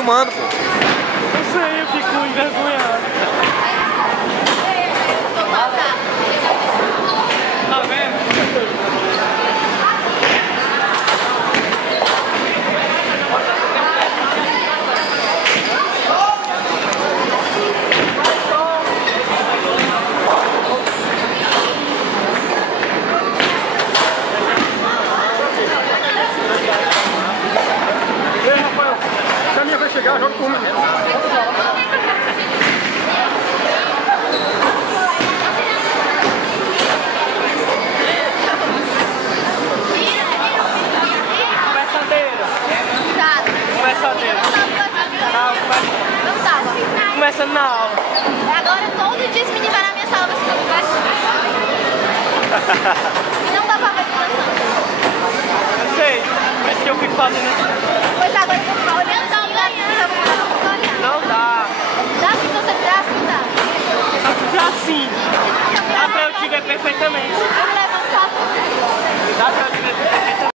filmando, pô. Não sei, eu fico envergonhado. Tá vendo? Ei, Rafael, se a minha vai chegar, joga por mim. Começando na aula. Agora todo dia esse menino vai na minha sala, mas não vai. E não dá pra ver Eu sei, por isso que eu fico fazendo assim. Pois agora eu vou ficar olhando assim, olhando. Não dá. Dá se você virar assim, dá. Tá tudo assim. Dá pra eu te ver perfeitamente. Eu levanto assim. Dá pra eu te ver perfeitamente.